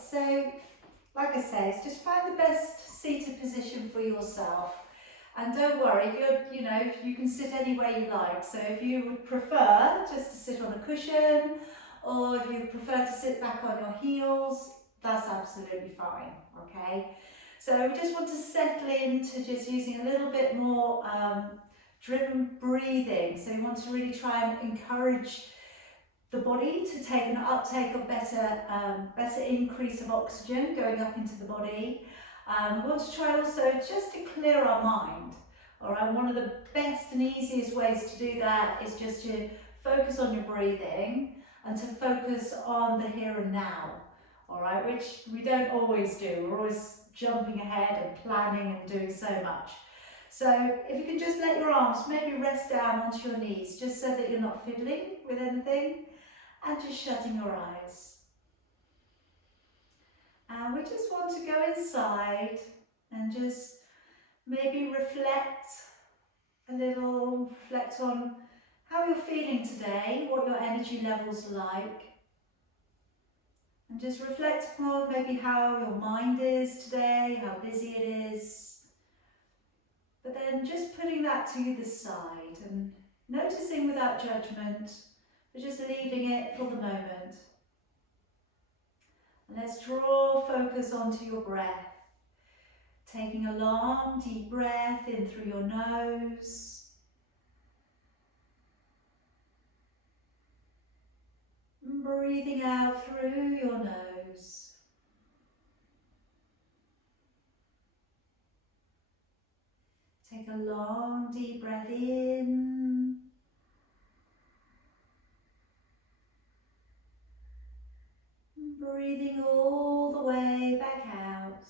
so like I say, it's just find the best seated position for yourself. And don't worry, if you're, you can sit any way you like. So if you would prefer just to sit on a cushion, or if you prefer to sit back on your heels, that's absolutely fine, okay? So we just want to settle into just using a little bit more driven breathing. So you want to really try and encourage the body to take an uptake of better increase of oxygen going up into the body. We want to try also just to clear our mind. All right, one of the best and easiest ways to do that is just to focus on your breathing and to focus on the here and now. All right, which we don't always do. We're always jumping ahead and planning and doing so much. So if you can just let your arms maybe rest down onto your knees, just so that you're not fiddling with anything, and just shutting your eyes. And we just want to go inside and just maybe reflect a little, reflect on how you're feeling today, what your energy level's like. And just reflect on maybe how your mind is today, how busy it is. But then just putting that to the side and noticing without judgment, but just leaving it for the moment. And let's draw focus onto your breath. Taking a long, deep breath in through your nose. And breathing out through your nose. Take a long, deep breath in. And breathing all the way back out.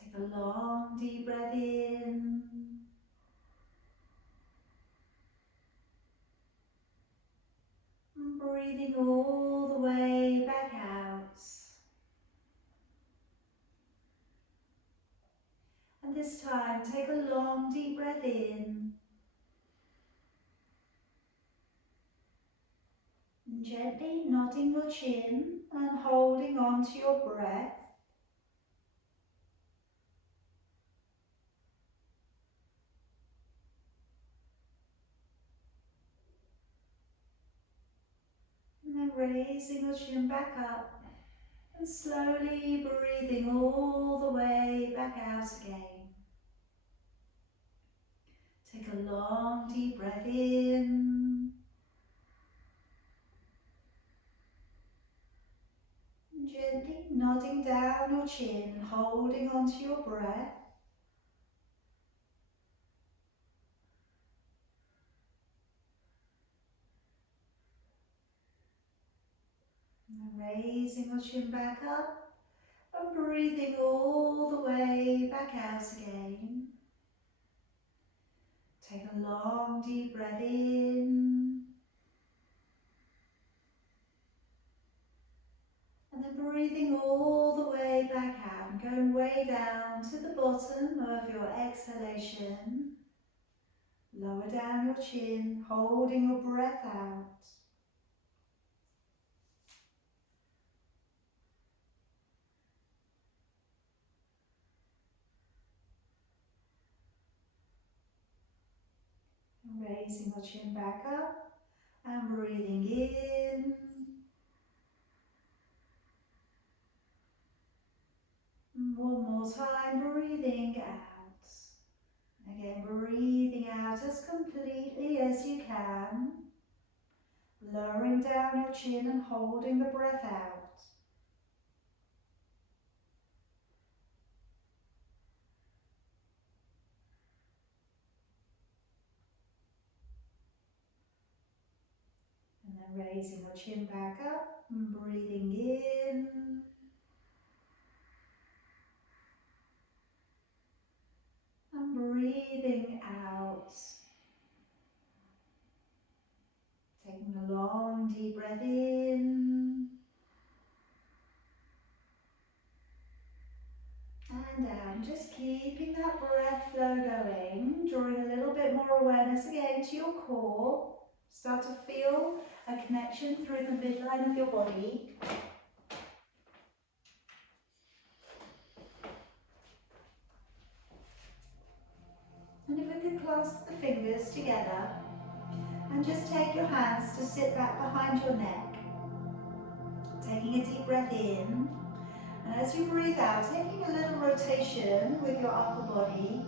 Take a long, deep breath in. And breathing all the way back out. And this time, take a long, deep breath in. And gently nodding your chin and holding on to your breath. And then raising your chin back up and slowly breathing all the way back out again. Take a long, deep breath in. And gently nodding down your chin, holding onto your breath. And raising your chin back up and breathing all the way back out again. Take a long, deep breath in. And then breathing all the way back out and going way down to the bottom of your exhalation. Lower down your chin, holding your breath out. And raising your chin back up and breathing in. And one more time, breathing out. Again, breathing out as completely as you can. Lowering down your chin and holding the breath out. And then raising your chin back up and breathing in. And breathing out. Taking a long, deep breath in. And down, just keeping that breath flow going, drawing a little bit more awareness again to your core. Start to feel a connection through the midline of your body. And if we can clasp the fingers together and just take your hands to sit back behind your neck, taking a deep breath in, and as you breathe out, taking a little rotation with your upper body.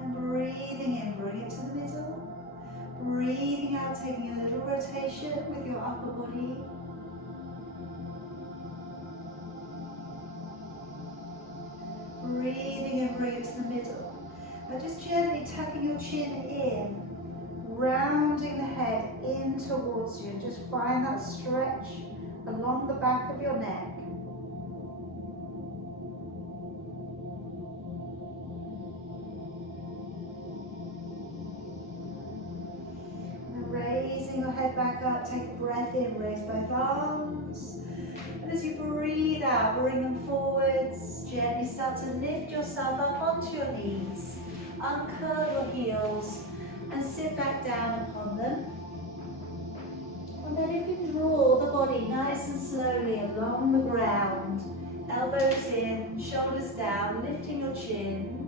And breathing in, bring it to the middle. Breathing out, taking a little rotation with your upper body. Breathing in, bring it to the middle. Now just gently tucking your chin in, rounding the head in towards you. Just find that stretch along the back of your neck. Raising your head back up, take a breath in, raise both arms. And as you breathe out, bring them forwards. Gently start to lift yourself up onto your knees. Uncurl your heels and sit back down upon them. And then you can draw the body nice and slowly along the ground. Elbows in, shoulders down, lifting your chin.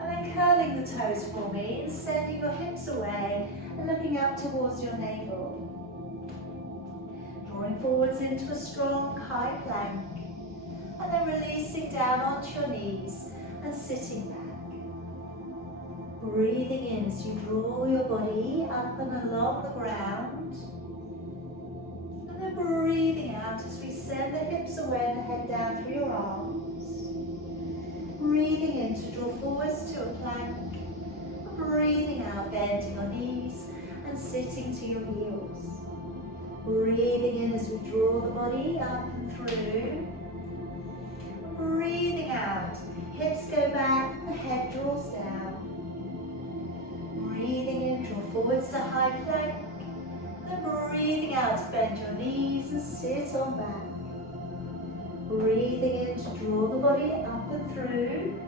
And then curling the toes for me and sending your hips away and looking up towards your navel. Drawing forwards into a strong high plank. And then releasing down onto your knees and sitting back. Breathing in as you draw your body up and along the ground. And then breathing out as we send the hips away and the head down through your arms. Breathing in to draw forwards to a plank. And breathing out, bending your knees and sitting to your heels. Breathing in as we draw the body up and through. Breathing out, hips go back, the head draws down. Breathing in, draw forwards to high plank. Then breathing out, bend your knees and sit on back. Breathing in to draw the body up and through.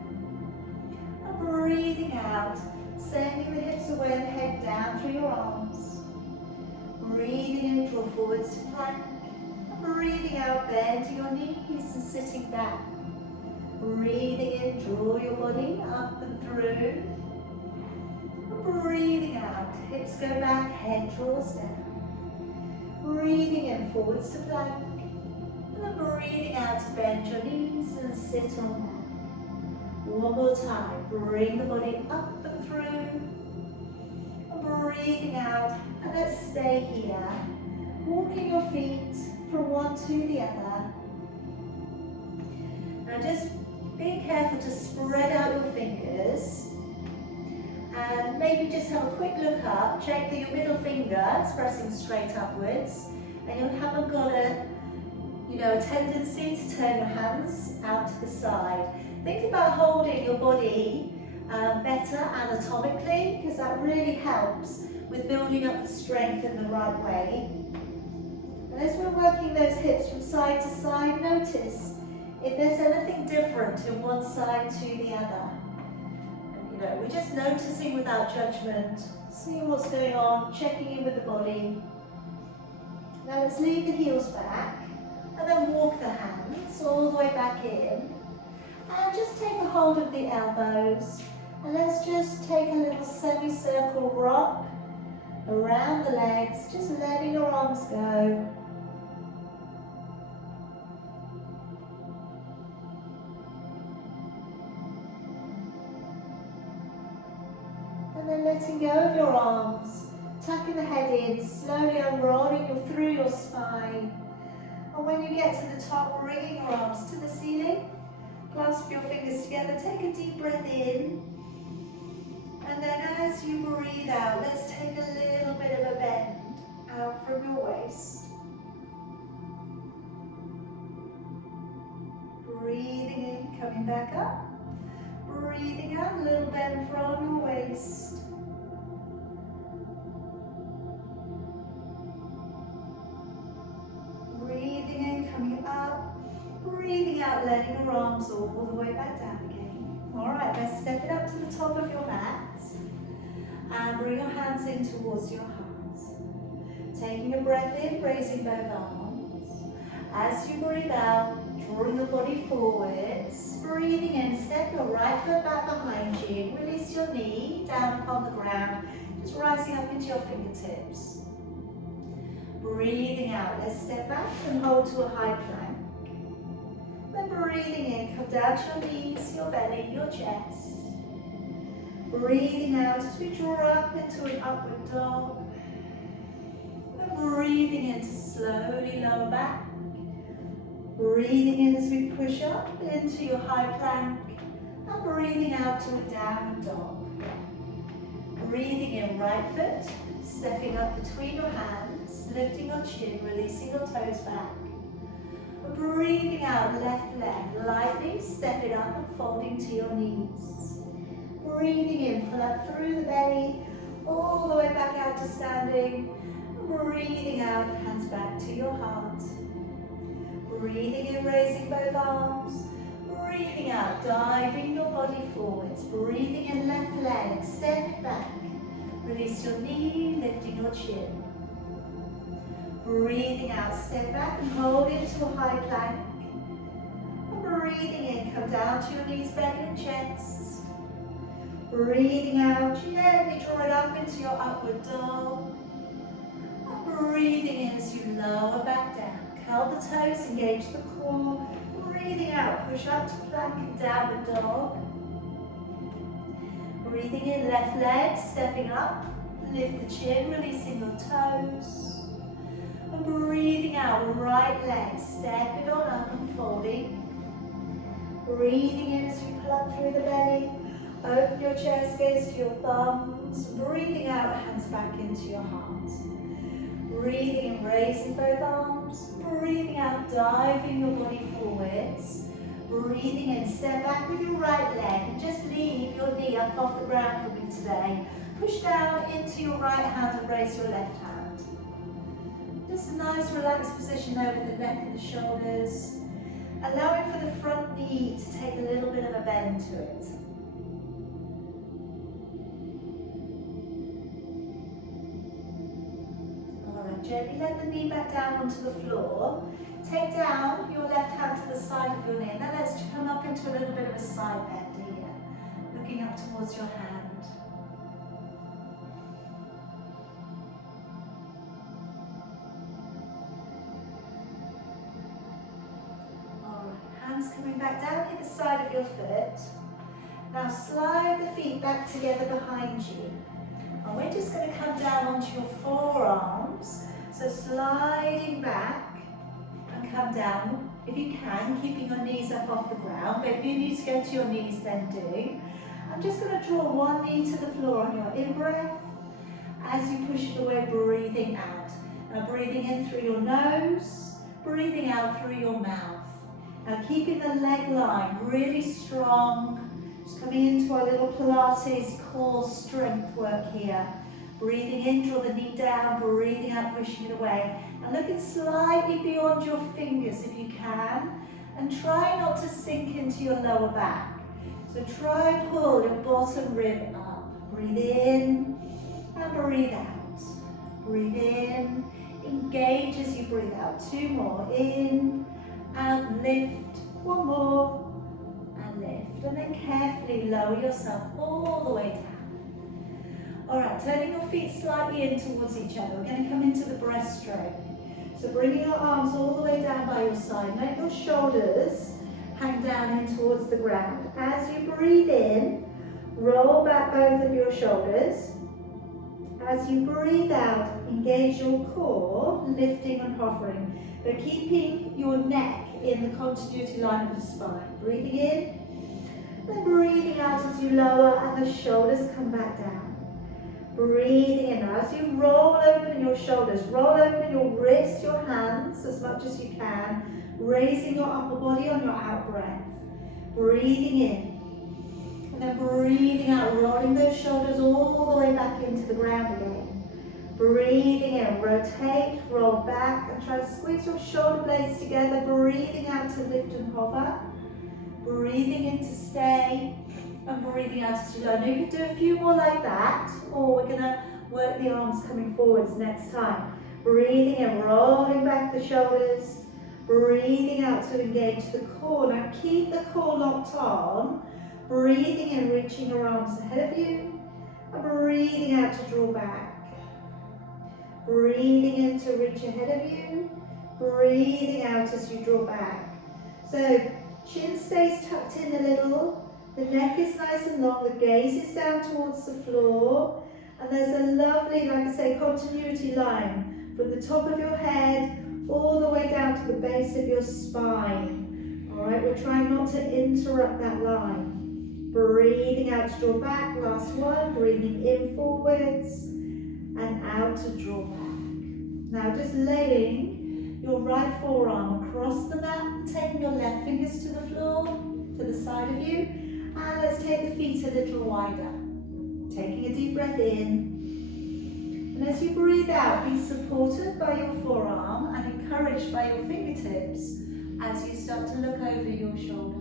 And breathing out, sending the hips away and the head down through your arms. Breathing in, draw forwards to plank. And breathing out, bending your knees and sitting back. Breathing in, draw your body up and through. And breathing out, hips go back, head draws down. Breathing in, forwards to plank. And then breathing out to bend your knees and sit on that. One more time, bring the body up and through. And breathing out, and let's stay here. Walking your feet from one to the other. Now just be careful to spread out your fingers. And maybe just have a quick look up, check that your middle finger is pressing straight upwards. And you haven't got a tendency to turn your hands out to the side. Think about holding your body better anatomically, because that really helps with building up the strength in the right way. And as we're working those hips from side to side, notice if there's anything different in one side to the other. And, we're just noticing without judgment, seeing what's going on, checking in with the body. Now let's leave the heels back. And then walk the hands all the way back in. And just take a hold of the elbows. And let's just take a little semicircle rock around the legs, just letting your arms go. And then letting go of your arms, tucking the head in, slowly unrolling through your spine. And when you get to the top, bringing your arms to the ceiling, clasp your fingers together, take a deep breath in. And then as you breathe out, let's take a little bit of a bend out from your waist. Breathing in, coming back up. Breathing out, a little bend from your waist. Breathing in, coming up. Breathing out, letting your arms all the way back down again. Alright, let's step it up to the top of your mat and bring your hands in towards your heart. Taking a breath in, raising both arms. As you breathe out, drawing the body forwards, breathing in, step your right foot back behind you, release your knee down upon the ground, just rising up into your fingertips. Breathing out, let's step back and hold to a high plank. Then breathing in, come down to your knees, your belly, your chest. Breathing out as we draw up into an upward dog. And breathing in to slowly lower back. Breathing in as we push up into your high plank. And breathing out to a downward dog. Breathing in, right foot, stepping up between your hands, lifting your chin, releasing your toes back. Breathing out, left leg, lightly step it up and folding to your knees. Breathing in, pull up through the belly, all the way back out to standing. Breathing out, hands back to your heart. Breathing in, raising both arms. Breathing out, diving your body forwards. Breathing in, left leg, step it back. Release your knee, lifting your chin. Breathing out, step back and hold into a high plank. And breathing in, come down to your knees, belly and chest. Breathing out, gently draw it up into your upward dog. And breathing in as you lower back down. Curl the toes, engage the core. Breathing out, push up to plank and downward dog. Breathing in, left leg, stepping up. Lift the chin, releasing your toes. And breathing out, right leg, step it on up and folding. Breathing in as you pull up through the belly. Open your chest, gaze to your thumbs. Breathing out, hands back into your heart. Breathing in, raising both arms. Breathing out, diving your body forwards. Breathing in, step back with your right leg and just leave your knee up off the ground for me today. Push down into your right hand and raise your left hand. Just a nice relaxed position there with the neck and the shoulders. Allowing for the front knee to take a little bit of a bend to it. Alright, gently let the knee back down onto the floor. Take down your left hand to the side of your knee. Now let's come up into a little bit of a side bend here. Looking up towards your hand. Hands coming back down either side of your foot. Now slide the feet back together behind you. And we're just going to come down onto your forearms. So sliding back and come down if you can, keeping your knees up off the ground. But if you need to go to your knees, then do. I'm just going to draw one knee to the floor on your in-breath. As you push it away, breathing out. Now breathing in through your nose, breathing out through your mouth. Now keeping the leg line really strong, just coming into our little Pilates core strength work here. Breathing in, draw the knee down, breathing out, pushing it away. And looking slightly beyond your fingers if you can, and try not to sink into your lower back. So try and pull your bottom rib up. Breathe in and breathe out. Breathe in, engage as you breathe out. Two more, in, and lift, one more, and lift, and then carefully lower yourself all the way down. Alright, turning your feet slightly in towards each other. We're going to come into the breaststroke. So bringing your arms all the way down by your side, make your shoulders hang down in towards the ground. As you breathe in, roll back both of your shoulders. As you breathe out, engage your core, lifting and hovering, but keeping your neck in the continuity line of the spine. Breathing in, then breathing out as you lower and the shoulders come back down. Breathing in. As you roll open your shoulders, roll open your wrists, your hands as much as you can, raising your upper body on your out breath. Breathing in, and then breathing out, rolling those shoulders all the way back into the ground again. Breathing in, rotate, roll back, and try to squeeze your shoulder blades together. Breathing out to lift and hover. Breathing in to stay. And breathing out as you lower. Now you can do a few more like that, or we're going to work the arms coming forwards next time. Breathing in, rolling back the shoulders. Breathing out to engage the core. Now keep the core locked on. Breathing in, reaching your arms ahead of you. And breathing out to draw back. Breathing in to reach ahead of you. Breathing out as you draw back. So chin stays tucked in a little. The neck is nice and long. The gaze is down towards the floor. And there's a lovely, like I say, continuity line from the top of your head all the way down to the base of your spine. All right, we're trying not to interrupt that line. Breathing out to draw back, last one. Breathing in forwards and out to draw back. Now just laying your right forearm across the mat and taking your left fingers to the floor, to the side of you. And let's take the feet a little wider. Taking a deep breath in. And as you breathe out, be supported by your forearm and encouraged by your fingertips as you start to look over your shoulder.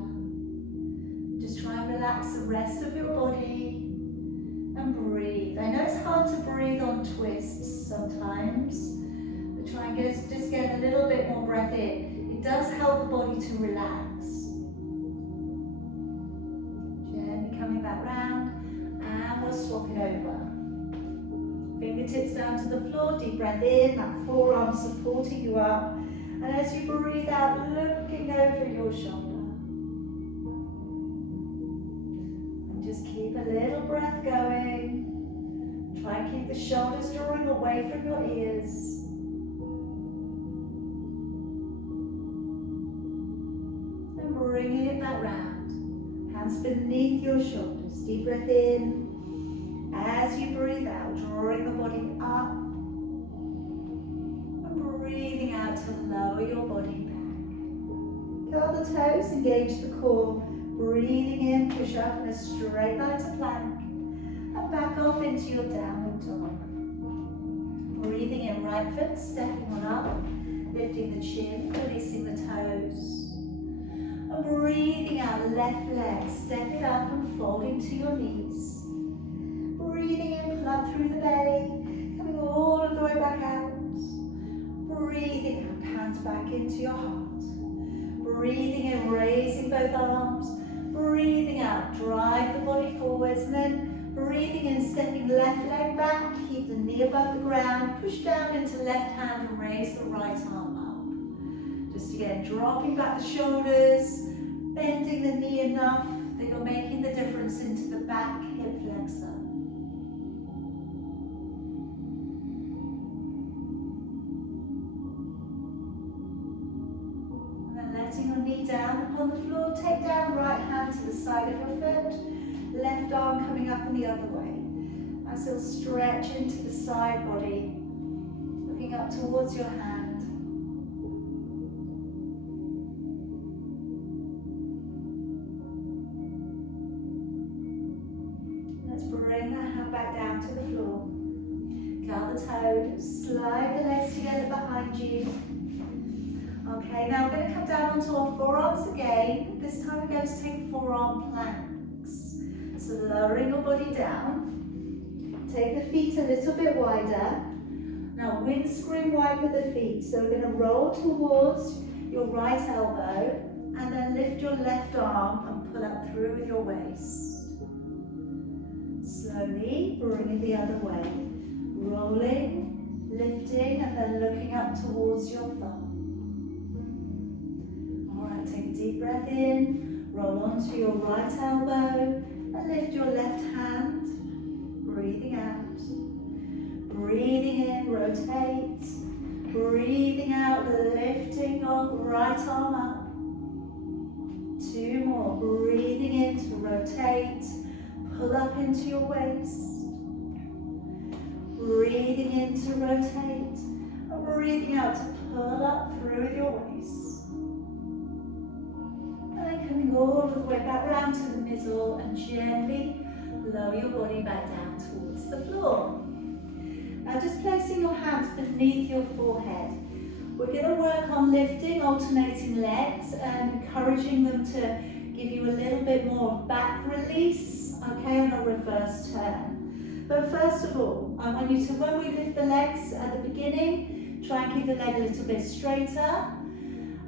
Just try and relax the rest of your body and breathe. I know it's hard to breathe on twists sometimes, but try and just get a little bit more breath in. It does help the body to relax. Gently coming back round, and we'll swap it over. Fingertips down to the floor, deep breath in, that forearm supporting you up. And as you breathe out, looking over your shoulder. And just keep a little breath going. Try and keep the shoulders drawing away from your ears. And bringing it back round. Hands beneath your shoulders. Deep breath in. As you breathe out, drawing the body up and breathing out to lower your body back. Curl the toes, engage the core. Breathing in, push up in a straight line to plank and back off into your downward dog. Breathing in, right foot stepping on up, lifting the chin, releasing the toes. And breathing out, left leg, step it up and folding to your knees. Breathing in, pull up through the belly, coming all of the way back out. Breathing out, hands back into your heart. Breathing in, raising both arms. Breathing out, drive the body forwards, and then breathing in, stepping left leg back, keep the knee above the ground, push down into left hand and raise the right arm up. Just again, dropping back the shoulders, bending the knee enough that you're making the difference into the back hip flexor. Letting your knee down upon the floor, take down right hand to the side of your foot, left arm coming up and the other way. Nice little stretch into the side body, looking up towards your hand. Let's bring that hand back down to the floor. Curl the toes, slide the legs together behind you. Okay, now we're going to come down onto our forearms again. This time we're going to take forearm planks. So lowering your body down. Take the feet a little bit wider. Now windscreen wide with the feet. So we're going to roll towards your right elbow and then lift your left arm and pull up through with your waist. Slowly bring it the other way. Rolling, lifting and then looking up towards your thumb. Take a deep breath in, roll onto your right elbow and lift your left hand, breathing out. Breathing in, rotate, breathing out, lifting your right arm up. Two more, breathing in to rotate, pull up into your waist. Breathing in to rotate, and breathing out to pull up through with your waist. Coming all the way back round to the middle and gently lower your body back down towards the floor. Now just placing your hands beneath your forehead. We're going to work on lifting, alternating legs and encouraging them to give you a little bit more back release, okay, and a reverse turn. But first of all, I want you to, when we lift the legs at the beginning, try and keep the leg a little bit straighter.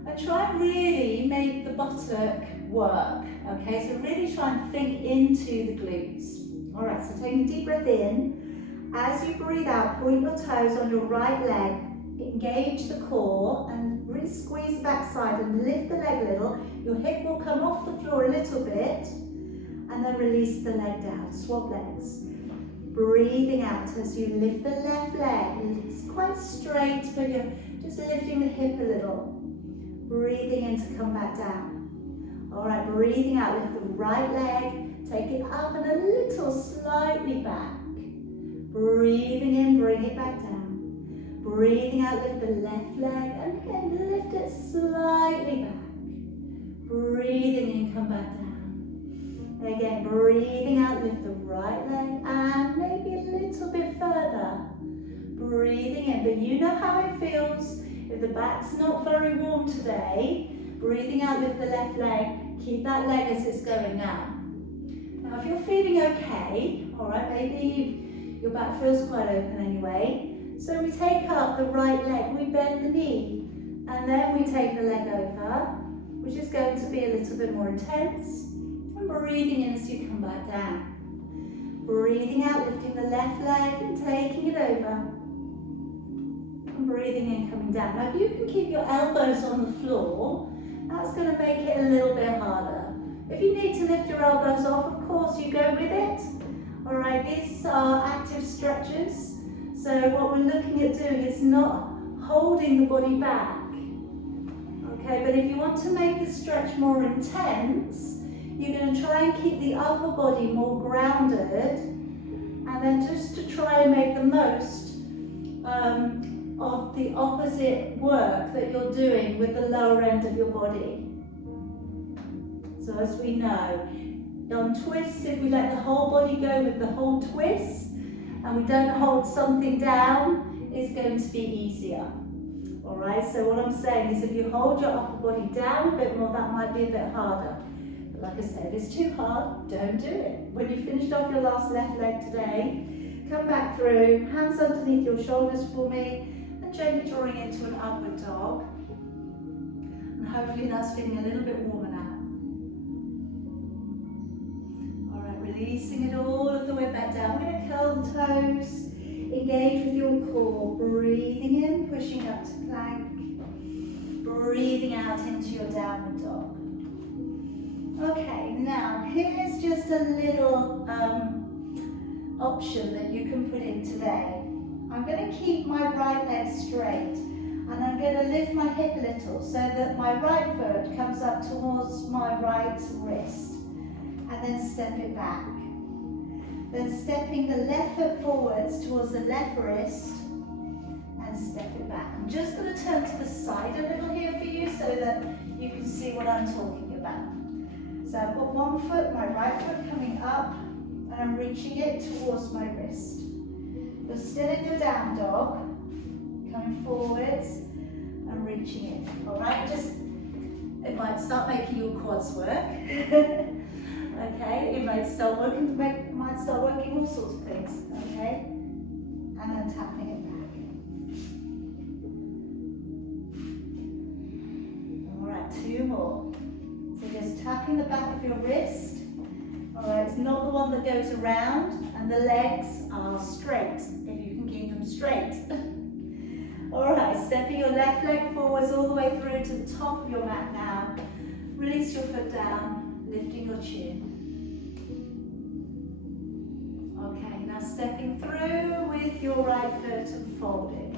And try and really make the buttock work, okay? So really try and think into the glutes. All right, so taking a deep breath in. As you breathe out, point your toes on your right leg, engage the core, and really squeeze the back side and lift the leg a little. Your hip will come off the floor a little bit, and then release the leg down, swap legs. Breathing out as you lift the left leg. It's quite straight, but you're just lifting the hip a little. Breathing in to come back down. All right, breathing out, lift the right leg, take it up and a little slightly back. Breathing in, bring it back down. Breathing out, lift the left leg and again lift it slightly back. Breathing in, come back down. And again, breathing out, lift the right leg and maybe a little bit further. Breathing in, but you know how it feels. If the back's not very warm today, breathing out with the left leg, keep that leg as it's going down. Now if you're feeling okay, all right, maybe your back feels quite open anyway, so we take up the right leg, we bend the knee, and then we take the leg over, which is going to be a little bit more intense, and breathing in as you come back down. Breathing out, lifting the left leg and taking it over. And breathing in, coming down. Now if you can keep your elbows on the floor, that's going to make it a little bit harder. If you need to lift your elbows off, of course you go with it. Alright, these are active stretches. So what we're looking at doing is not holding the body back. Okay, but if you want to make the stretch more intense, you're going to try and keep the upper body more grounded, and then just to try and make the most of the opposite work that you're doing with the lower end of your body. So as we know, on twists, if we let the whole body go with the whole twist, and we don't hold something down, it's going to be easier. Alright, so what I'm saying is if you hold your upper body down a bit more, that might be a bit harder. But like I said, if it's too hard, don't do it. When you've finished off your last left leg today, come back through, hands underneath your shoulders for me, and gently drawing into an upward dog. And hopefully that's feeling a little bit warmer now. Alright, releasing it all of the way back down. We're going to curl the toes, engage with your core, breathing in, pushing up to plank, breathing out into your downward dog. Okay, now here's just a little option that you can put in today. I'm going to keep my right leg straight, and I'm going to lift my hip a little so that my right foot comes up towards my right wrist, and then step it back. Then stepping the left foot forwards towards the left wrist, and step it back. I'm just going to turn to the side a little here for you so that you can see what I'm talking about. So I've got one foot, my right foot coming up, and I'm reaching it towards my wrist. You're still in your down dog, coming forwards and reaching it. Alright, it might start making your quads work. Okay, it might start working all sorts of things. Okay, and then tapping it back. Alright, two more. So just tapping the back of your wrist. Alright, it's not the one that goes around, and the legs are straight, if you can keep them straight. Alright, stepping your left leg forwards all the way through to the top of your mat now. Release your foot down, lifting your chin. Okay, now stepping through with your right foot and folding.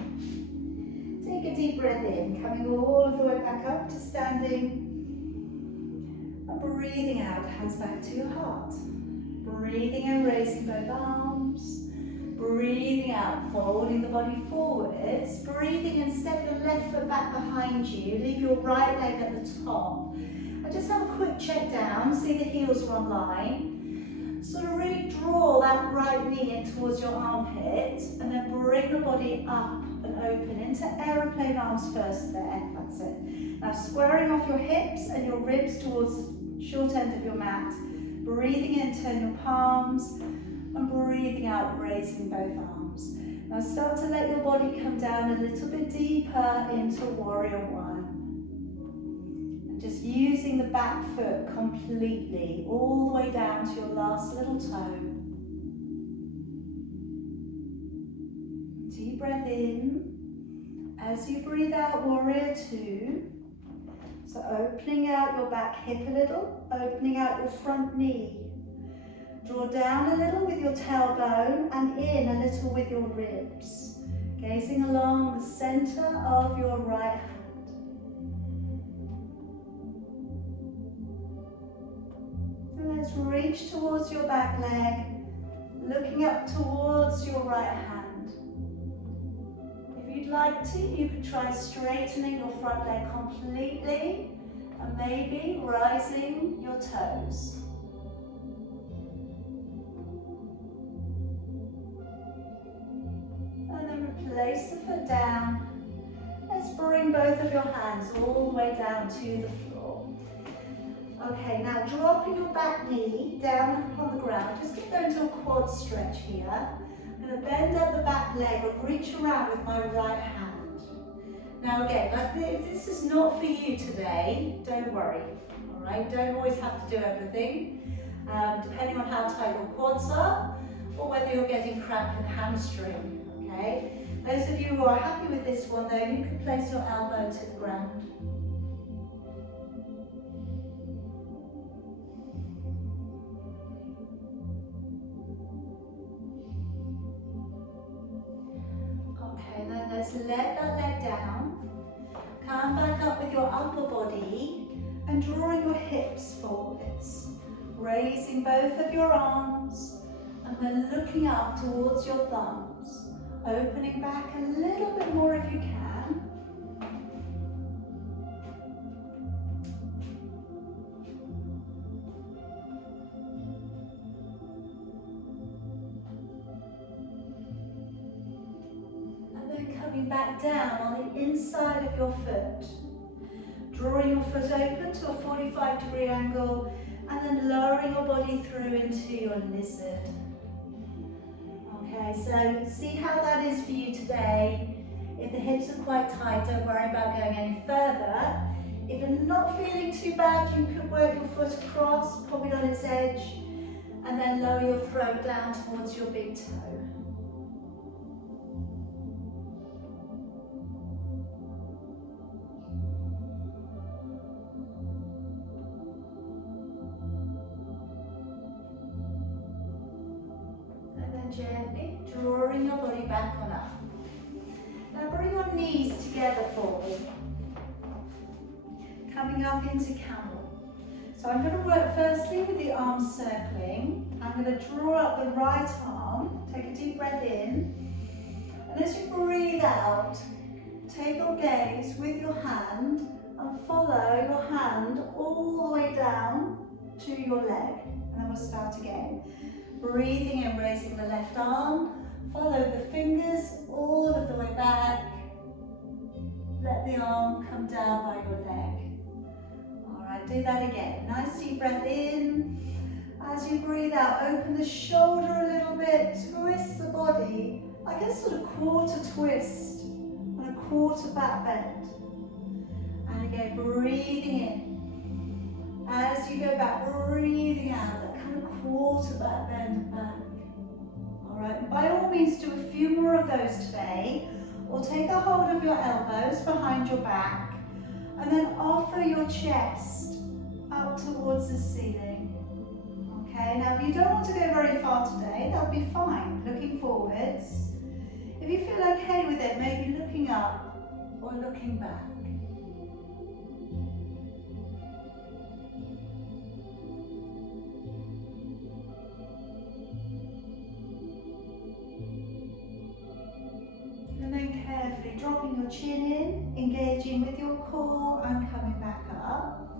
Take a deep breath in, coming all of the way back up to standing. Breathing out, hands back to your heart. Breathing and raising both arms. Breathing out, folding the body forwards. Breathing and step your left foot back behind you. Leave your right leg at the top. And just have a quick check down, see the heels are on line. Sort of really draw that right knee in towards your armpit, and then bring the body up and and open into aeroplane arms first there. That's it. Now squaring off your hips and your ribs towards the short end of your mat. Breathing in, turn your palms, and breathing out, raising both arms. Now start to let your body come down a little bit deeper into Warrior One. And just using the back foot completely, all the way down to your last little toe. Deep breath in. As you breathe out, Warrior Two. So opening out your back hip a little, opening out your front knee. Draw down a little with your tailbone and in a little with your ribs. Gazing along the center of your right hand. And let's reach towards your back leg, looking up towards your right hand. If you'd like to, you could try straightening your front leg completely and maybe rising your toes. And then replace the foot down. Let's bring both of your hands all the way down to the floor. Okay, now dropping your back knee down upon the ground. Just keep going to a quad stretch here. I'm going to bend up the back leg and reach around with my right hand. Now again, if this is not for you today, don't worry. All right, don't always have to do everything. Depending on how tight your quads are, or whether you're getting cramp in the hamstring. Okay. Those of you who are happy with this one, though, you can place your elbow to the ground. Then let's let that leg down. Come back up with your upper body and drawing your hips forwards. Raising both of your arms and then looking up towards your thumbs. Opening back a little bit more if you can. Back down on the inside of your foot. Drawing your foot open to a 45-degree angle and then lowering your body through into your lizard. Okay, so see how that is for you today. If the hips are quite tight, don't worry about going any further. If you're not feeling too bad, you could work your foot across, pop it on its edge, and then lower your throat down towards your big toe. Gently drawing your body back on up. Now bring your knees together forward. Coming up into Camel. So I'm going to work firstly with the arms circling. I'm going to draw up the right arm. Take a deep breath in. And as you breathe out, take your gaze with your hand and follow your hand all the way down to your leg. And then we'll start again. Breathing and raising the left arm, follow the fingers all of the way back. Let the arm come down by your leg. All right, do that again. Nice deep breath in. As you breathe out, open the shoulder a little bit, twist the body, like a sort of quarter twist and a quarter back bend. And again, breathing in. As you go back, breathing out. Quarter back bend back. All right, by all means do a few more of those today, or take a hold of your elbows behind your back and then offer your chest up towards the ceiling. Okay, now if you don't want to go very far today, that'll be fine, looking forwards. If you feel okay with it, maybe looking up or looking back. And then carefully dropping your chin in, engaging with your core and coming back up.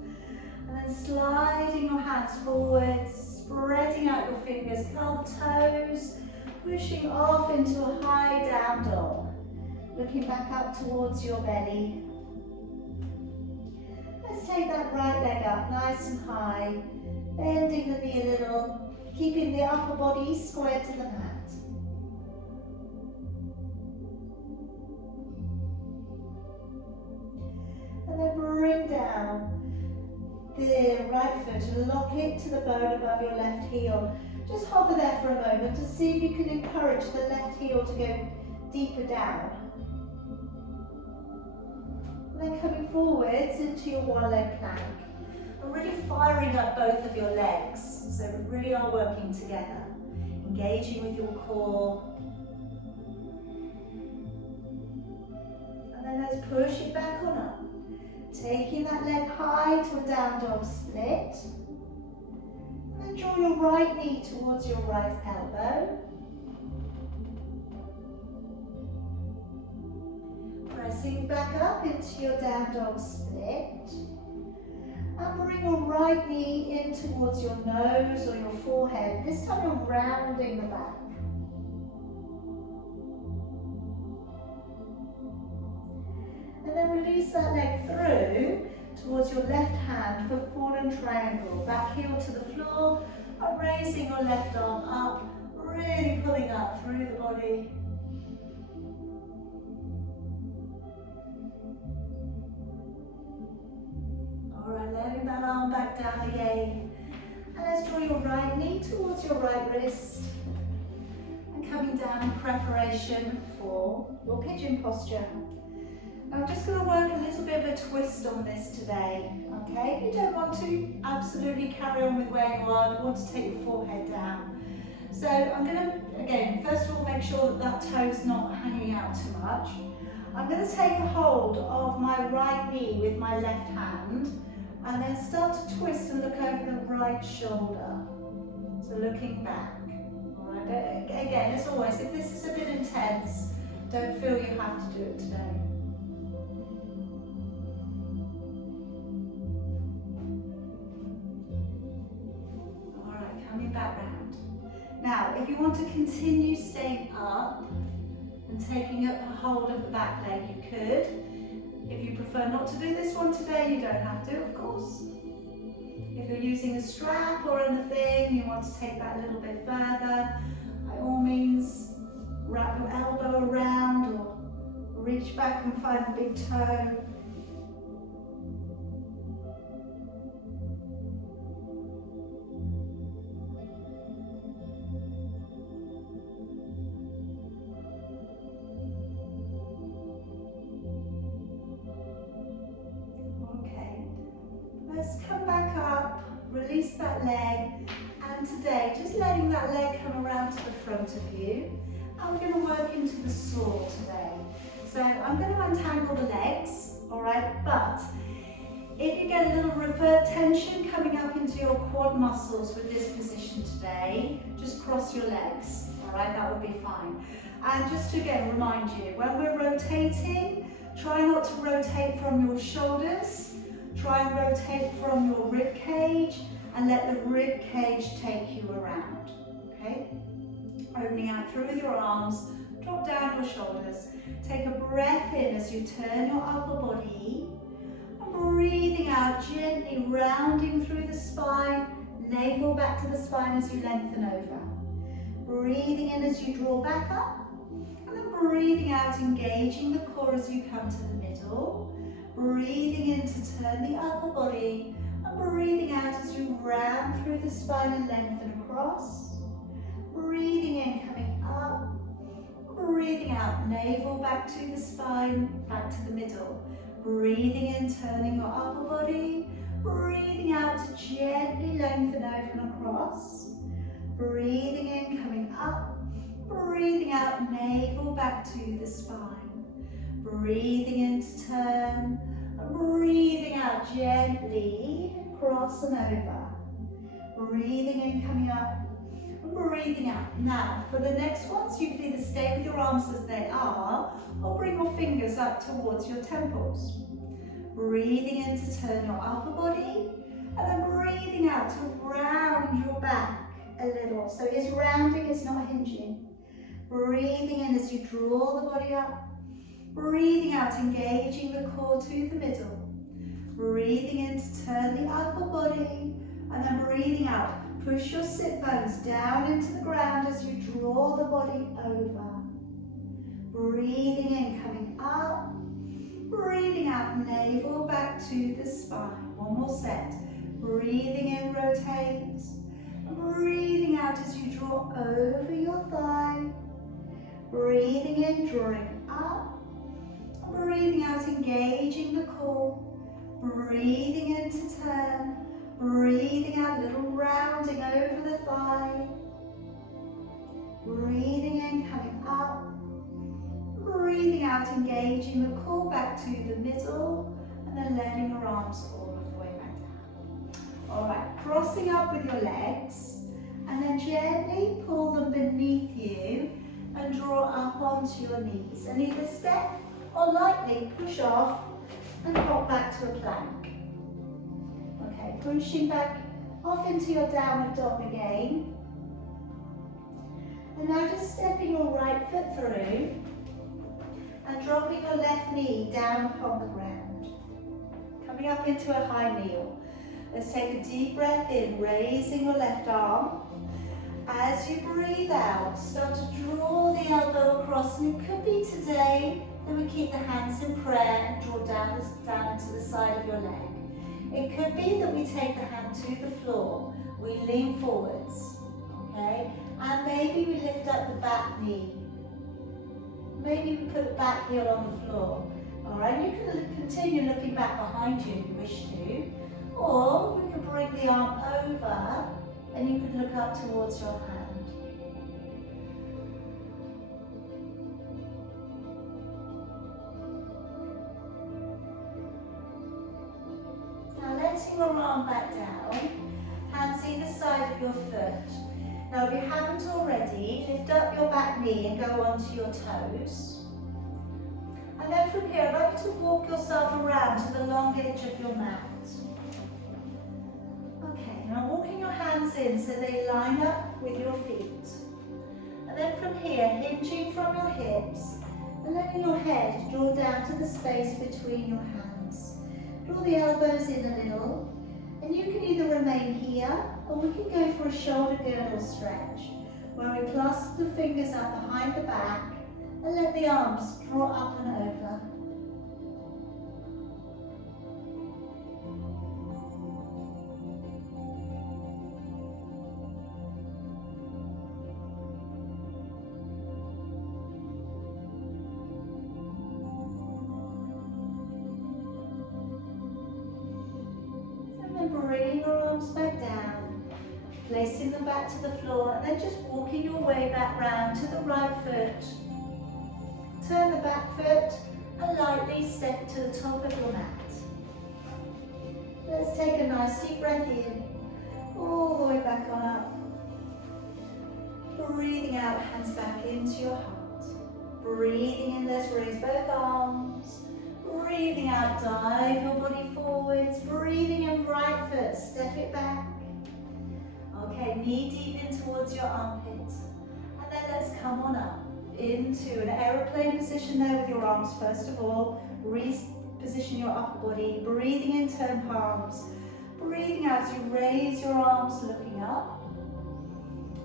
And then sliding your hands forward, spreading out your fingers, curl the toes, pushing off into a high down dog. Looking back up towards your belly. Let's take that right leg up nice and high, bending the knee a little, keeping the upper body squared to the mat. And then bring down the right foot, lock it to the bone above your left heel. Just hover there for a moment to see if you can encourage the left heel to go deeper down. And then coming forwards into your one leg plank. And really firing up both of your legs. So we really are working together. Engaging with your core. And then let's push it back on up. Taking that leg high to a down dog split. And then draw your right knee towards your right elbow. Pressing back up into your down dog split. And bring your right knee in towards your nose or your forehead. This time you're rounding the back. And then release that leg through towards your left hand for fallen triangle. Back heel to the floor, and raising your left arm up, really pulling up through the body. Alright, letting that arm back down again. And let's draw your right knee towards your right wrist. And coming down in preparation for your pigeon posture. Now I'm just going to work a little bit of a twist on this today, okay? If you don't want to, absolutely carry on with where you are. If you want to take your forehead down. So I'm going to, again, first of all make sure that that toe's not hanging out too much. I'm going to take a hold of my right knee with my left hand and then start to twist and look over the right shoulder. So looking back. All right, again, as always, if this is a bit intense, don't feel you have to do it today. Coming back round. Now, if you want to continue staying up and taking a hold of the back leg, you could. If you prefer not to do this one today, you don't have to, of course. If you're using a strap or anything, you want to take that a little bit further, by all means, wrap your elbow around or reach back and find the big toe. Let's come back up, release that leg, and today just letting that leg come around to the front of you. And we're going to work into the saw today. So I'm going to untangle the legs, alright, but if you get a little revert tension coming up into your quad muscles with this position today, just cross your legs, alright, that would be fine. And just to again remind you, when we're rotating, try not to rotate from your shoulders. Try and rotate from your rib cage and let the rib cage take you around, okay? Opening out through with your arms, drop down your shoulders. Take a breath in as you turn your upper body and breathing out, gently rounding through the spine, navel back to the spine as you lengthen over. Breathing in as you draw back up and then breathing out, engaging the core as you come to the middle. Breathing in to turn the upper body and breathing out as you round through the spine and lengthen across. Breathing in, coming up. Breathing out, navel back to the spine, back to the middle. Breathing in, turning your upper body. Breathing out to gently lengthen over and across. Breathing in, coming up. Breathing out, navel back to the spine. Breathing in to turn, and breathing out gently, cross and over. Breathing in, coming up, and breathing out. Now, for the next ones, you can either stay with your arms as they are, or bring your fingers up towards your temples. Breathing in to turn your upper body, and then breathing out to round your back a little. So it's rounding, it's not hinging. Breathing in as you draw the body up. Breathing out, engaging the core to the middle. Breathing in to turn the upper body, and then breathing out. Push your sit bones down into the ground as you draw the body over. Breathing in, coming up. Breathing out, navel back to the spine. One more set. Breathing in, rotate. Breathing out as you draw over your thigh. Breathing in, drawing up. Breathing out, engaging the core. Breathing in to turn. Breathing out, little rounding over the thigh. Breathing in, coming up. Breathing out, engaging the core back to the middle, and then letting your arms fall all the way back down. Alright, crossing up with your legs, and then gently pull them beneath you and draw up onto your knees. And either step or lightly push off and drop back to a plank. Okay, pushing back off into your downward dog again. And now just stepping your right foot through and dropping your left knee down upon the ground. Coming up into a high kneel. Let's take a deep breath in, raising your left arm. As you breathe out, start to draw the elbow across, and it could be today that we keep the hands in prayer and draw down into the side of your leg. It could be that we take the hand to the floor, we lean forwards, okay? And maybe we lift up the back knee. Maybe we put the back heel on the floor. Alright, you can continue looking back behind you if you wish to, or we could bring the arm over and you could look up towards your hand. Now letting your arm back down, hands either side of your foot. Now if you haven't already, lift up your back knee and go onto your toes. And then from here, I'd like you to walk yourself around to the long edge of your mat. Okay, now walking your hands in so they line up with your feet. And then from here, hinging from your hips and letting your head draw down to the space between your hands. Draw the elbows in a little, and you can either remain here or we can go for a shoulder girdle stretch where we clasp the fingers up behind the back and let the arms draw up and over. Bringing your arms back down, placing them back to the floor, and then just walking your way back round to the right foot. Turn the back foot and lightly step to the top of your mat. Let's take a nice deep breath in, all the way back on up. Breathing out, hands back into your heart. Breathing in, let's raise both arms. Breathing out, dive your body forwards. Breathing in, right foot, step it back. Okay, knee deep in towards your armpit. And then let's come on up into an aeroplane position there with your arms first of all. Reposition your upper body. Breathing in, turn palms. Breathing out as you raise your arms, looking up.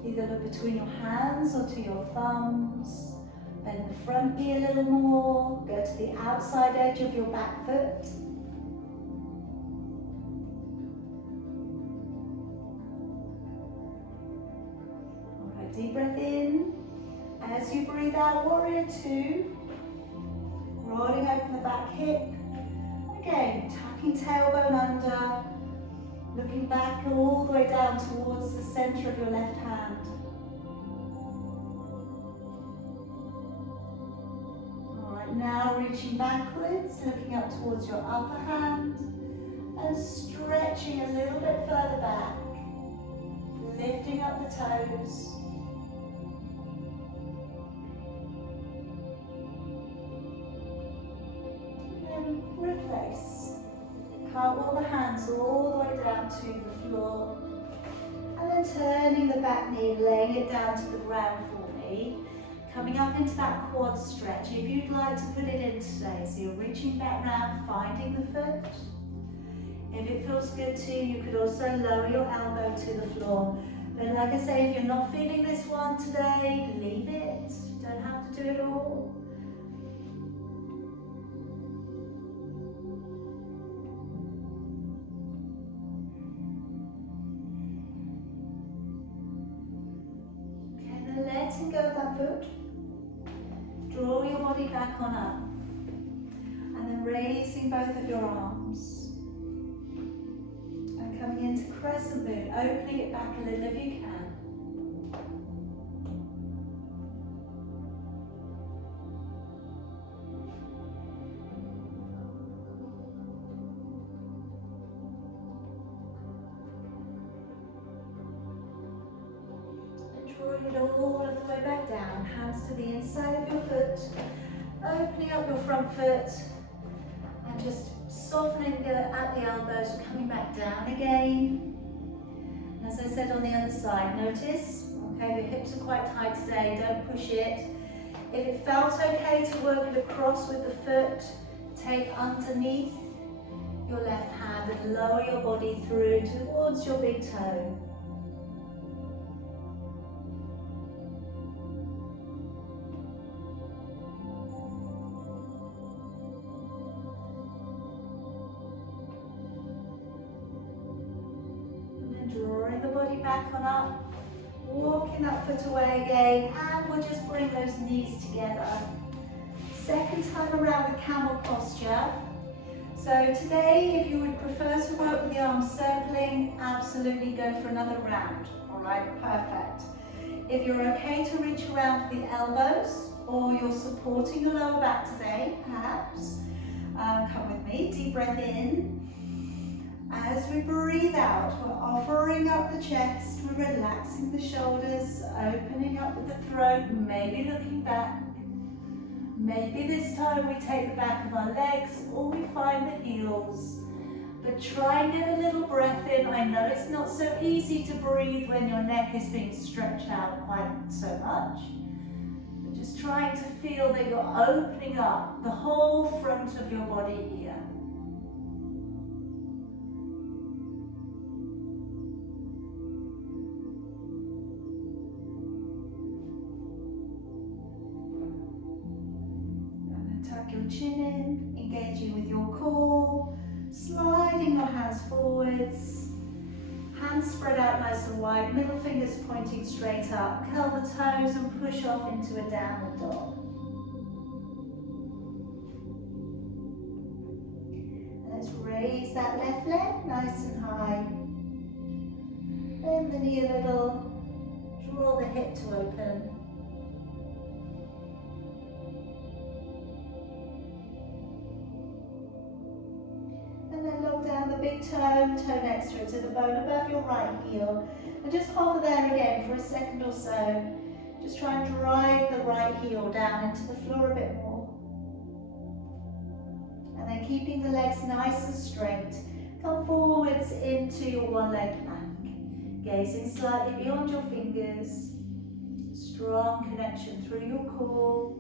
Either look between your hands or to your thumbs. Bend the front knee a little more, go to the outside edge of your back foot. Alright, deep breath in. As you breathe out, warrior two. Rolling open the back hip. Again, tucking tailbone under. Looking back all the way down towards the center of your left hand. Now reaching backwards, looking up towards your upper hand and stretching a little bit further back, lifting up the toes. And then replace. Cartwheel the hands all the way down to the floor and then turning the back knee, laying it down to the ground for me. Coming up into that quad stretch. If you'd like to put it in today, so you're reaching back round, finding the foot. If it feels good to you, you could also lower your elbow to the floor. But like I say, if you're not feeling this one today, leave it. You don't have to do it all. Okay, then letting go of that foot. Draw your body back on up. And then raising both of your arms. Coming into Crescent Moon, opening it back a little if you can. And drawing it all of the way back down, hands to the inside of your foot, opening up your front foot, and just softening at the elbows, coming back down again. And as I said on the other side, notice, okay, if your hips are quite tight today, don't push it. If it felt okay to work it across with the foot, take underneath your left hand and lower your body through towards your big toe. Drawing the body back on up, walking that foot away again, and we'll just bring those knees together. Second time around with Camel posture. So today, if you would prefer to work with the arms circling, absolutely go for another round. All right, perfect. If you're okay to reach around for the elbows, or you're supporting your lower back today, perhaps, come with me, deep breath in. As we breathe out, we're offering up the chest, we're relaxing the shoulders, opening up with the throat, maybe looking back. Maybe this time we take the back of our legs or we find the heels. But try and get a little breath in. I know it's not so easy to breathe when your neck is being stretched out quite so much. But just trying to feel that you're opening up the whole front of your body here. Your chin in, engaging with your core, sliding your hands forwards, hands spread out nice and wide, middle fingers pointing straight up, curl the toes and push off into a downward dog. And let's raise that left leg nice and high, bend the knee a little, draw the hip to open. And then lock down the big toe, toe next to it to the bone above your right heel. And just hover there again for a second or so. Just try and drive the right heel down into the floor a bit more. And then keeping the legs nice and straight, come forwards into your one-leg plank. Gazing slightly beyond your fingers. Strong connection through your core.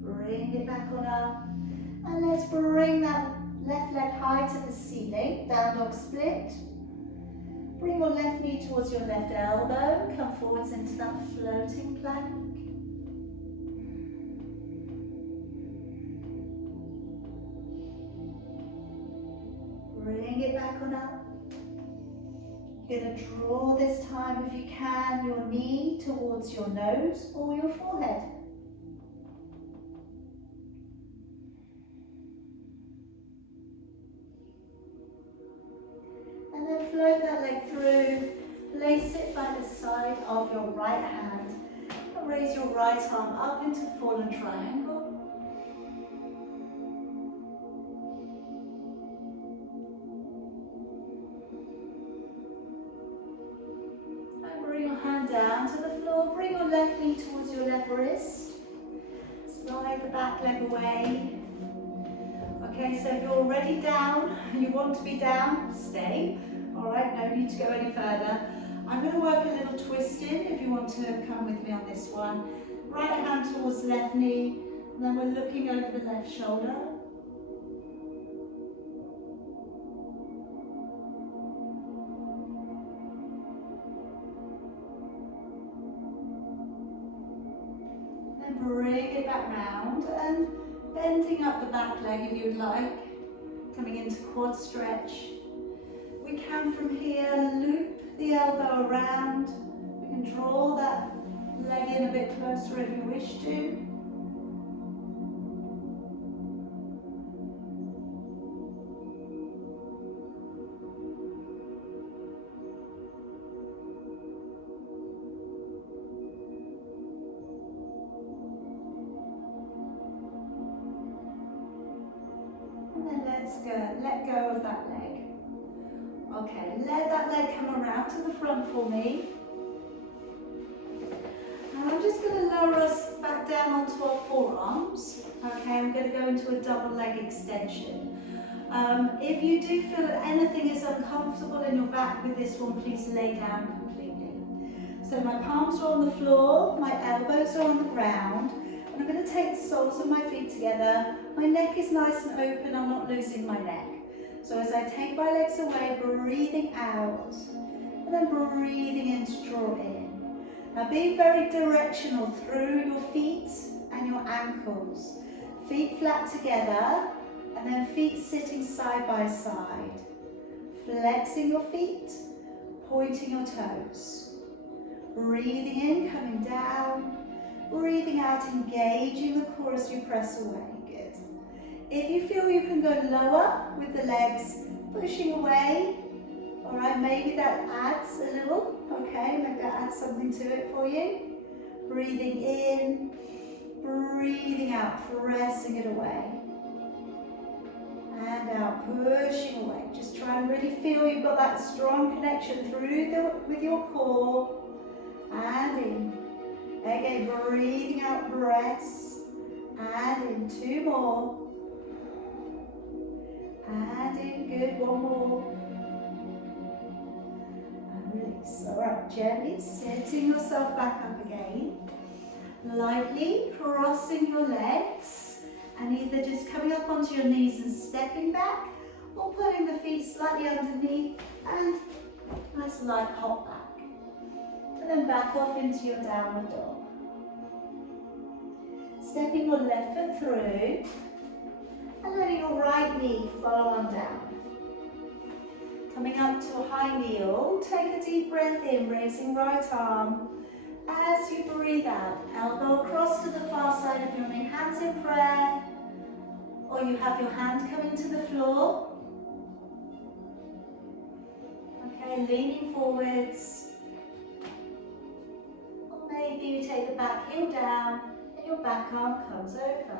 Bring it back on up, and let's bring that left leg high to the ceiling, down dog split. Bring your left knee towards your left elbow, come forwards into that floating plank. Bring it back on up. You're going to draw this time, if you can, your knee towards your nose or your forehead. And then float that leg through, place it by the side of your right hand, and raise your right arm up into fallen triangle. And bring your hand down to the floor, bring your left knee towards your left wrist, slide the back leg away. Okay, so if you're already down, you want to be down, stay. All right, no need to go any further. I'm going to work a little twist in if you want to come with me on this one. Right hand towards the left knee, and then we're looking over the left shoulder. Then bring it back round and bending up the back leg if you'd like, coming into quad stretch. We can from here loop the elbow around. We can draw that leg in a bit closer if you wish to. Let go of that leg. Okay, let that leg come around to the front for me. And I'm just going to lower us back down onto our forearms. Okay, I'm going to go into a double leg extension. If you do feel that anything is uncomfortable in your back with this one, please lay down completely. So my palms are on the floor, my elbows are on the ground. I'm going to take the soles of my feet together. My neck is nice and open, I'm not losing my neck. So as I take my legs away, breathing out, and then breathing in to draw in. Now being very directional through your feet and your ankles. Feet flat together, and then feet sitting side by side. Flexing your feet, pointing your toes. Breathing in, coming down. Breathing out, engaging the core as you press away. Good. If you feel you can go lower with the legs pushing away, all right, maybe that adds a little, okay, maybe that adds something to it for you. Breathing in, breathing out, pressing it away. And out, pushing away. Just try and really feel you've got that strong connection with your core. And in. Again, breathing out, press, and in, 2 more, and in, good, 1 more, and release. All right, gently sitting yourself back up again, lightly crossing your legs, and either just coming up onto your knees and stepping back, or putting the feet slightly underneath, and nice light hop back, and then back off into your downward dog. Stepping your left foot through and letting your right knee follow on down. Coming up to a high kneel, take a deep breath in, raising right arm. As you breathe out, elbow across to the far side of your knee, hands in prayer, or you have your hand coming to the floor. Okay, leaning forwards. Or maybe you take the back heel down, your back arm comes over.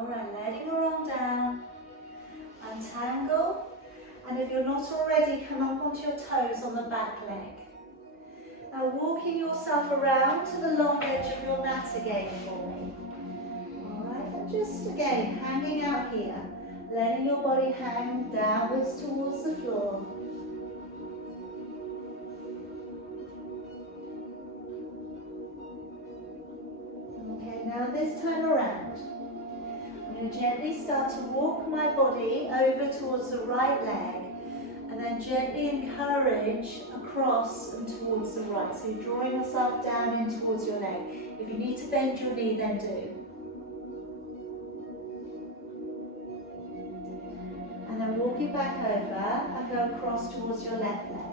Alright, letting your arm down, untangle, and if you're not already, come up onto your toes on the back leg. Now walking yourself around to the long edge of your mat again for me. Alright, and just again, hanging out here. Letting your body hang downwards towards the floor. Okay, now this time around, I'm going to gently start to walk my body over towards the right leg, and then gently encourage across and towards the right. So you're drawing yourself down in towards your leg. If you need to bend your knee, then do. And then walking back over and go across towards your left leg.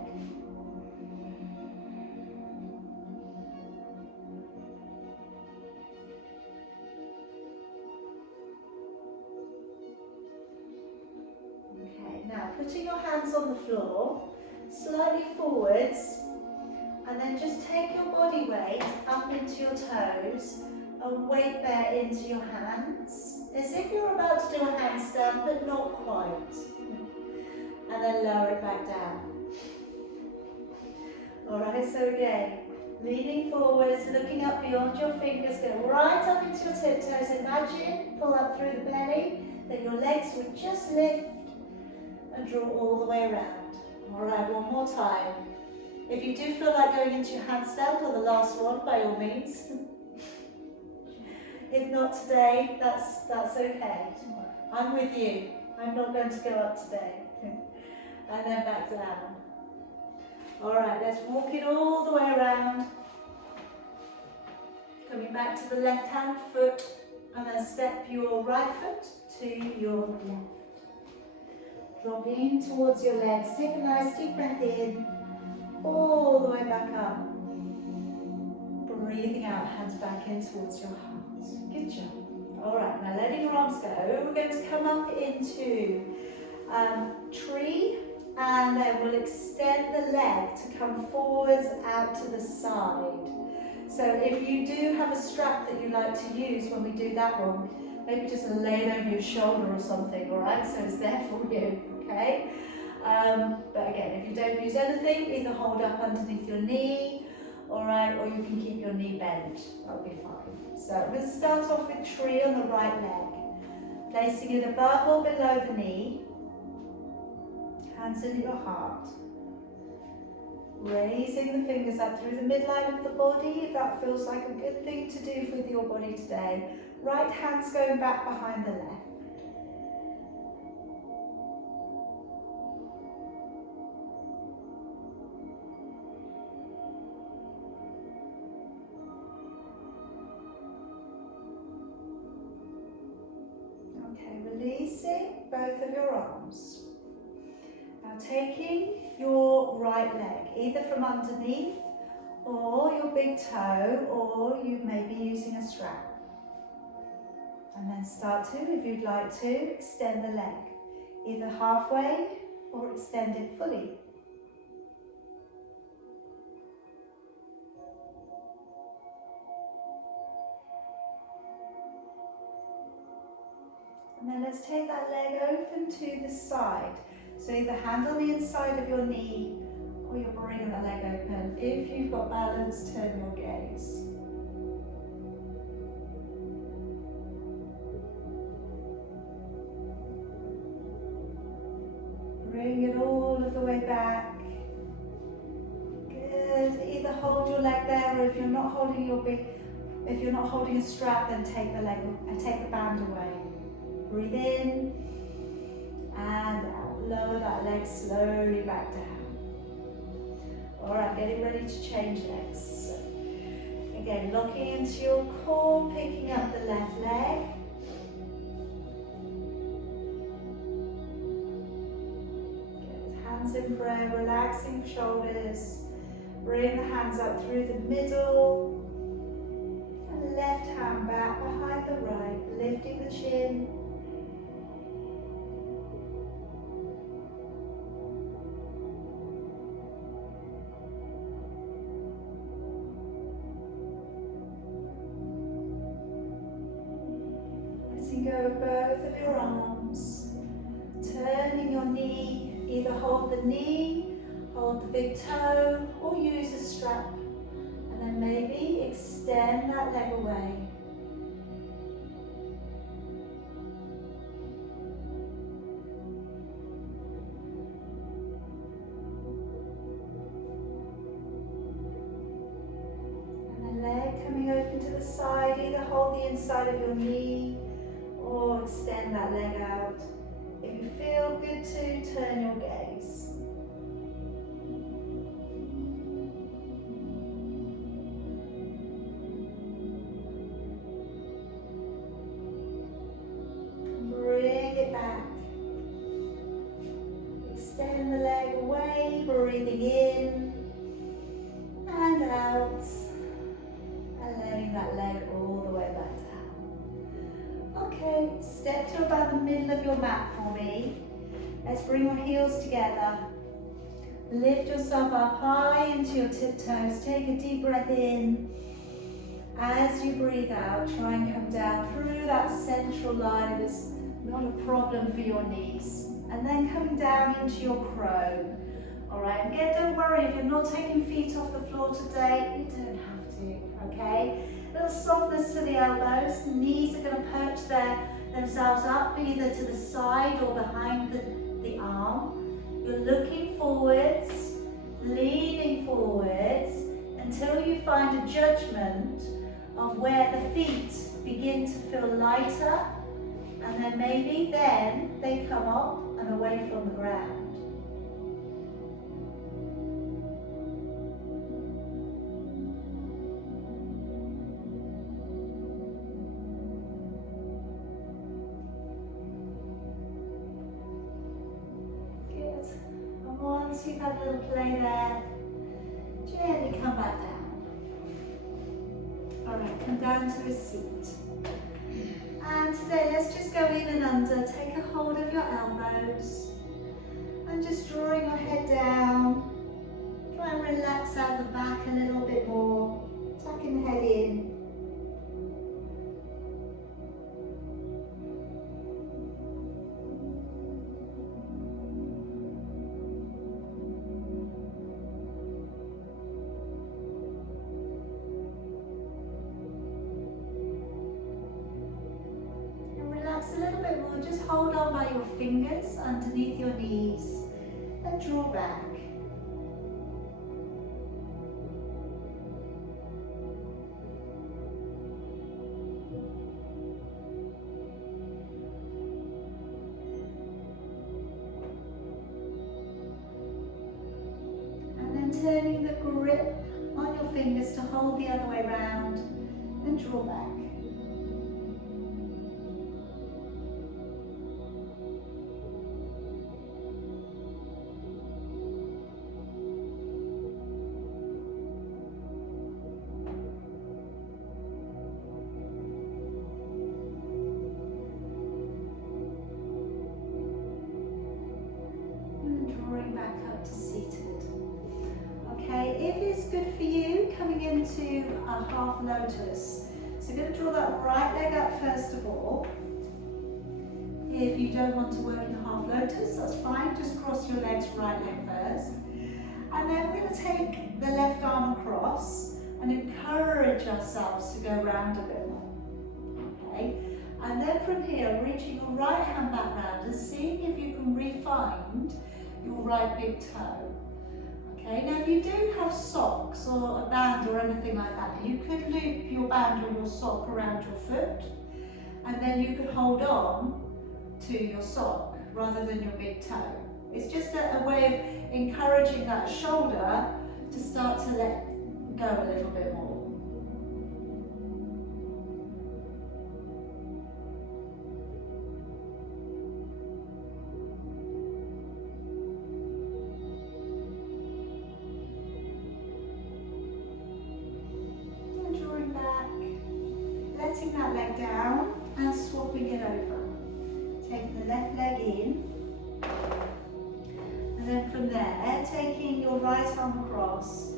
Okay, now putting your hands on the floor, slightly forwards, and then just take your body weight up into your toes and weight there into your hands, as if you're about to do a handstand, but not quite. And then lower it back down. Alright, so again, Leaning forwards, looking up beyond your fingers, go right up into your tiptoes. Imagine, pull up through the belly, then your legs would just lift and draw all the way around. All right, one more time. If you do feel like going into your handstand on the last one, by all means. If not today, that's okay. I'm with you. I'm not going to go up today. And then back down. All right, let's walk it all the way around. Coming back to the left hand foot, and then step your right foot to your left. Dropping towards your legs. Take a nice deep breath in, all the way back up. Breathing out, hands back in towards your heart. Good job. All right, now letting your arms go, we're going to come up into tree, and then we'll extend the leg to come forwards out to the side. So if you do have a strap that you like to use when we do that one, maybe just lay it over your shoulder or something, all right? So it's there for you, okay? But again, if you don't use anything, either hold up underneath your knee, all right, or you can keep your knee bent, that'll be fine. So we'll start off with tree on the right leg, placing it above or below the knee, hands in your heart. Raising the fingers up through the midline of the body, if that feels like a good thing to do with your body today. Right hand's going back behind the left. Okay, releasing both of your arms. Now taking your right leg, either from underneath or your big toe, or you may be using a strap. And then start to, if you'd like to, extend the leg, either halfway or extend it fully. And then let's take that leg open to the side. So either hand on the inside of your knee, or you're bringing that leg open. If you've got balance, turn your gaze. Bring it all of the way back. Good. Either hold your leg there, or if you're not holding a strap, then take the leg and take the band away. Breathe in and out. Lower that leg slowly back down. All right, getting ready to change legs. So, again, locking into your core, picking up the left leg. Good. Hands in prayer, relaxing the shoulders. Bring the hands up through the middle. And left hand back behind the right, lifting the chin. Go of both of your arms, turning your knee, either hold the knee, hold the big toe, or use a strap, and then maybe extend that leg away. And the leg coming open to the side, either hold the inside of your knee, or extend that leg out. If you feel good to, turn your gaze. Bring it back. Extend the leg away, breathing in and out, and letting that leg all the way back down. Okay, step to about the middle of your mat for me. Let's bring your heels together. Lift yourself up high into your tiptoes. Take a deep breath in. As you breathe out, try and come down through that central line if it's not a problem for your knees. And then coming down into your crow. All right, And again, don't worry if you're not taking feet off the floor today, you don't have to, okay? A little softness to the elbows, the knees are going to perch themselves up either to the side or behind the arm. You're looking forwards, leaning forwards until you find a judgment of where the feet begin to feel lighter, and then maybe then they come up and away from the ground. Good. And once you've had a little play there, gently come back down. Alright, come down to a seat. And today let's just go in and under, take a hold of your elbows and just drawing your head down. Try and relax out the back a little bit more, tucking the head in. A little bit more, just hold on by your fingers underneath your knees and draw back. And then turning the grip on your fingers to hold the other way round and draw back. Back up to seated. Okay, if it's good for you, coming into a half lotus. So you're going to draw that right leg up first of all. If you don't want to work in a half lotus, that's fine. Just cross your legs, right leg first. And then we're going to take the left arm across and encourage ourselves to go round a bit more. Okay, and then from here, reaching your right hand back round and seeing if you can re-find your right big toe. Okay, now if you do have socks or a band or anything like that, you could loop your band or your sock around your foot, and then you could hold on to your sock rather than your big toe. It's just a way of encouraging that shoulder to start to let go a little bit more. Letting that leg down and swapping it over. Taking the left leg in, and then from there taking your right arm across.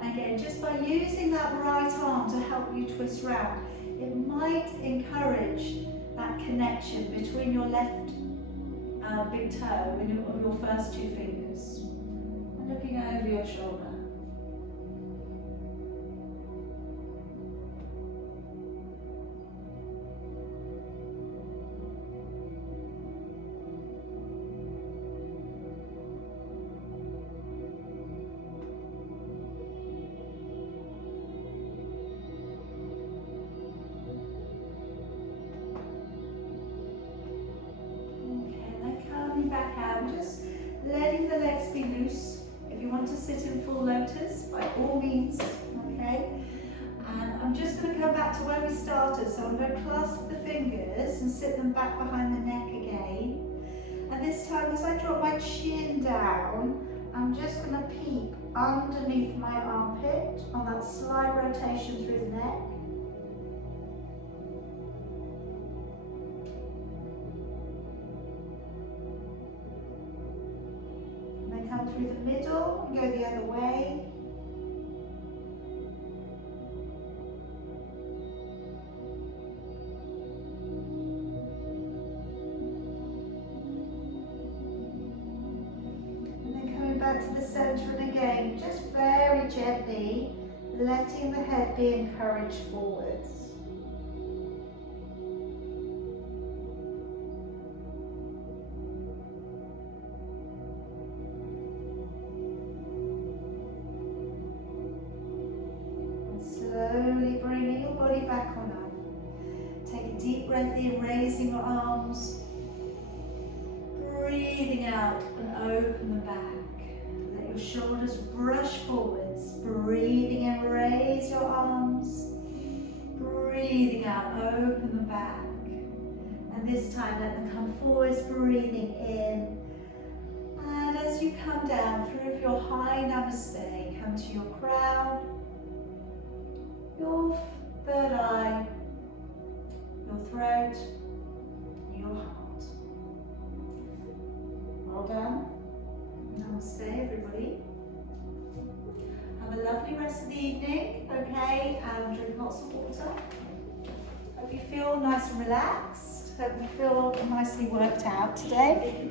Again, just by using that right arm to help you twist round, it might encourage that connection between your left big toe and your first two fingers, and looking over your shoulder. Back out, just letting the legs be loose. If you want to sit in full lotus, by all means, okay? And I'm just going to go back to where we started. So I'm going to clasp the fingers and sit them back behind the neck again. And this time, as I drop my chin down, I'm just going to peek underneath my armpit on that slight rotation through the neck. Come through the middle and go the other way. And then coming back back to the center, and again, just very gently letting the head be encouraged forwards. And slowly bringing your body back on up. Take a deep breath in, raising your arms. Breathing out and open the back. Let your shoulders brush forwards. Breathing in, raise your arms. Breathing out, open the back. And this time let them come forwards, breathing in. And as you come down through your high namaste, come to your crown, your third eye, your throat, your heart. Well done. Namaste, everybody. Have a lovely rest of the evening, okay? And drink lots of water. Hope you feel nice and relaxed. Hope you feel nicely worked out today.